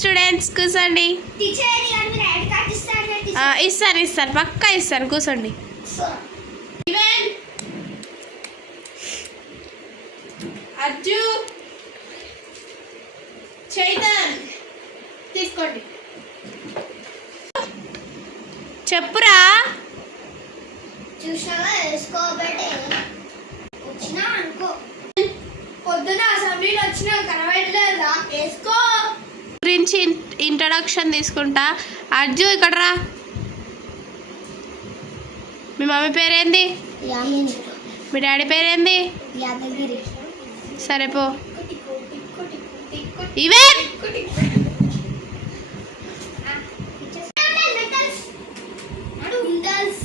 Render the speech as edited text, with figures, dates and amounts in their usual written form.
Students కూర్చోండి. ఇస్తారు పక్కా ఇస్తారు, కూర్చోండి. అర్జు, చైతన్ తీసుకోండి. చెప్పురా. చూసావా వేసుకోబట్టే వచ్చినా అనుకో. పొద్దున అసెంబ్లీలో వచ్చినా కనబడలేదా? వేసుకో గురించి ఇంట్రడక్షన్ తీసుకుంటా. అర్జు ఇక్కడ రా. మీ మమ్మీ పేరేంది? మీ డాడీ పేరేంది? యాదగిరి. సరే పో. ఇవే నూడిల్స్